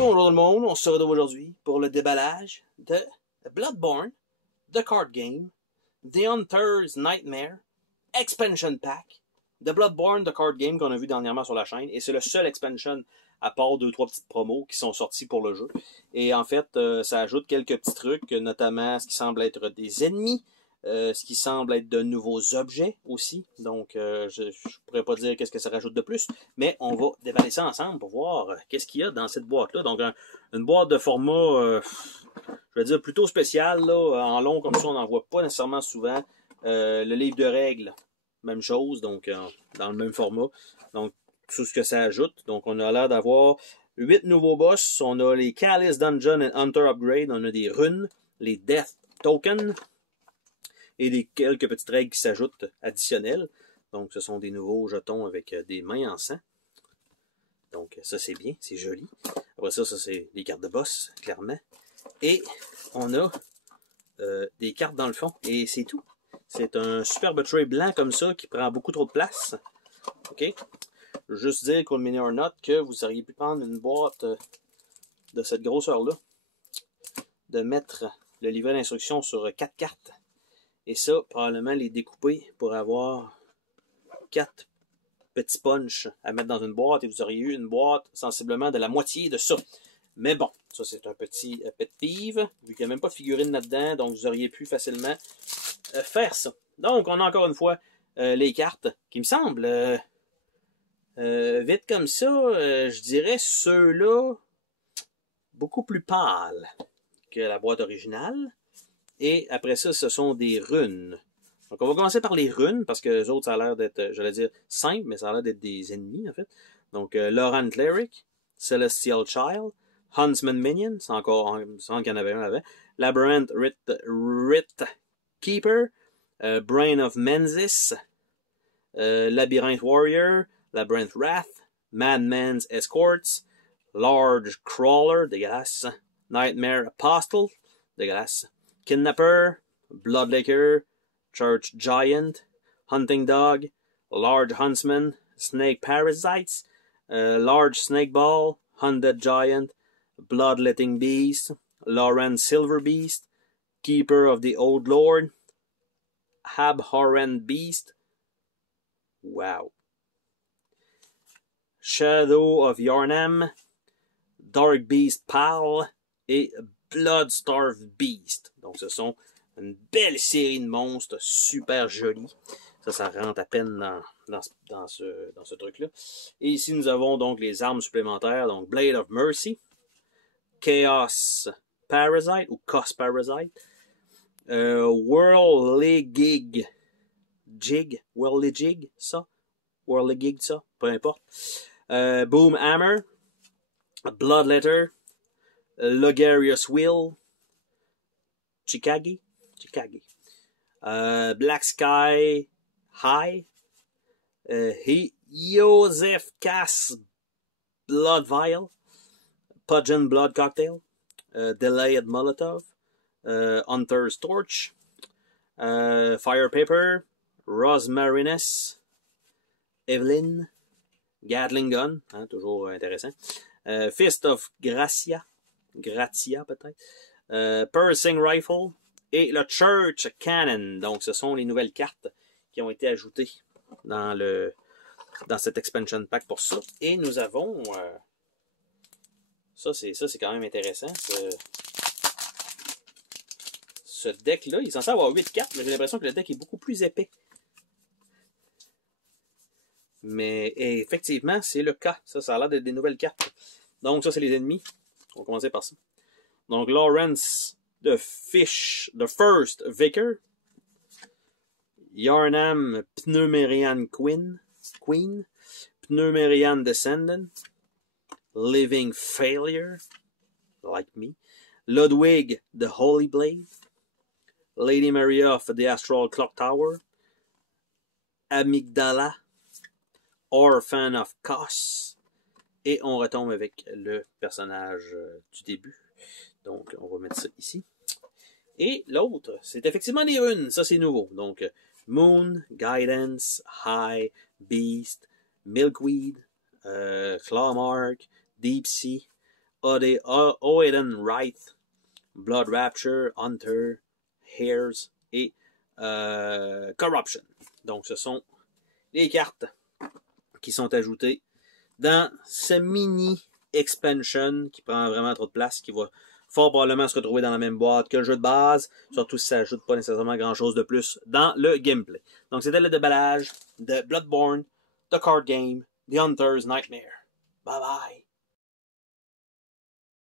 Bonjour tout le monde, on se retrouve aujourd'hui pour le déballage de Bloodborne, The Card Game, The Hunter's Nightmare, Expansion Pack, de Bloodborne, The Card Game qu'on a vu dernièrement sur la chaîne, et c'est le seul expansion à part 2-3 petites promos qui sont sorties pour le jeu. Et en fait, ça ajoute quelques petits trucs, notamment ce qui semble être des ennemis, ce qui semble être de nouveaux objets aussi. Donc, je ne pourrais pas dire qu'est-ce que ça rajoute de plus, mais on va déballer ça ensemble pour voir qu'est-ce qu'il y a dans cette boîte-là. Donc, une boîte de format, je vais dire, plutôt spécial, là, en long comme ça, on n'en voit pas nécessairement souvent. Le livre de règles, même chose, donc dans le même format. Donc, tout ce que ça ajoute. Donc, on a l'air d'avoir 8 nouveaux boss. On a les Chalice Dungeon and Hunter Upgrade. On a des runes, les Death Tokens et quelques petites règles qui s'ajoutent additionnelles. Donc, ce sont des nouveaux jetons avec des mains en sang. Donc, ça, c'est bien, c'est joli. Après ça, c'est des cartes de boss, clairement. Et on a des cartes dans le fond. Et c'est tout. C'est un superbe tray blanc comme ça qui prend beaucoup trop de place. OK? Je veux juste dire, Call Me or Not, que vous auriez pu prendre une boîte de cette grosseur-là, de mettre le livret d'instruction sur 4 cartes, et ça, probablement les découper pour avoir 4 petits punch à mettre dans une boîte, et vous auriez eu une boîte sensiblement de la moitié de ça. Mais bon, ça c'est un petit pet peeve, vu qu'il n'y a même pas de figurine là-dedans, donc vous auriez pu facilement faire ça. Donc, on a encore une fois les cartes qui me semblent... vite comme ça, je dirais ceux-là beaucoup plus pâles que la boîte originale. Et après ça, ce sont des runes. Donc, on va commencer par les runes, parce que les autres, ça a l'air d'être, j'allais dire, simples, mais ça a l'air d'être des ennemis, en fait. Donc, Laurent Cleric, Celestial Child, Huntsman Minion, c'est encore, il me semble qu'il y en avait un avant, Labyrinth Writ Keeper, Brain of Mensis, Labyrinth Warrior, Labyrinth Wrath, Madman's Escorts, Large Crawler, dégueulasse, Nightmare Apostle, dégueulasse, Kidnapper, Bloodlicker, Church Giant, Hunting Dog, Large Huntsman, Snake Parasites, Large Snake Ball, Hunted Giant, Bloodletting Beast, Lauren Silver Beast, Keeper of the Old Lord, Abhorrent Beast, wow, Shadow of Yarnam, Dark Beast Pal et Bloodstarved Beast. Donc, ce sont une belle série de monstres super jolis. Ça rentre à peine dans ce truc-là. Et ici, nous avons donc les armes supplémentaires. Donc, Blade of Mercy, Chaos Parasite ou Cos Parasite, Whirly Jig, ça, peu importe. Boom Hammer, Bloodletter, Logarius Will, Chikagi, Black Sky High, Joseph Cass Blood Vial, Pudgeon Blood Cocktail, Delayed Molotov, Hunter's Torch, Fire Paper, Rosmarinus, Evelyn, Gatling Gun, hein, toujours intéressant, Fist of Gratia peut-être, Pursing Rifle et le Church Cannon. Donc, ce sont les nouvelles cartes qui ont été ajoutées dans cet expansion pack pour ça. Et nous avons... ça, c'est quand même intéressant. Ce deck-là, il est censé avoir 8 cartes, mais j'ai l'impression que le deck est beaucoup plus épais. Mais effectivement, c'est le cas. Ça a l'air d'être des nouvelles cartes. Donc, ça, c'est les ennemis. On va commencer par ça. Donc, Lawrence the First Vicar. Yarnam Pneumerian Queen. Pneumerian Descendant. Living Failure. Like me. Ludwig the Holy Blade. Lady Maria of the Astral Clock Tower. Amygdala. Orphan of Kos. Et on retombe avec le personnage du début. Donc, on va mettre ça ici. Et l'autre, c'est effectivement des runes. Ça, c'est nouveau. Donc, Moon, Guidance, High, Beast, Milkweed, Clawmark, Deep Sea, Oeden Wright, Blood Rapture, Hunter, Hairs et Corruption. Donc, ce sont les cartes qui sont ajoutées dans ce mini expansion qui prend vraiment trop de place, qui va fort probablement se retrouver dans la même boîte que le jeu de base, surtout si ça ajoute pas nécessairement grand chose de plus dans le gameplay. Donc c'était le déballage de Bloodborne, The Card Game, The Hunter's Nightmare. Bye bye!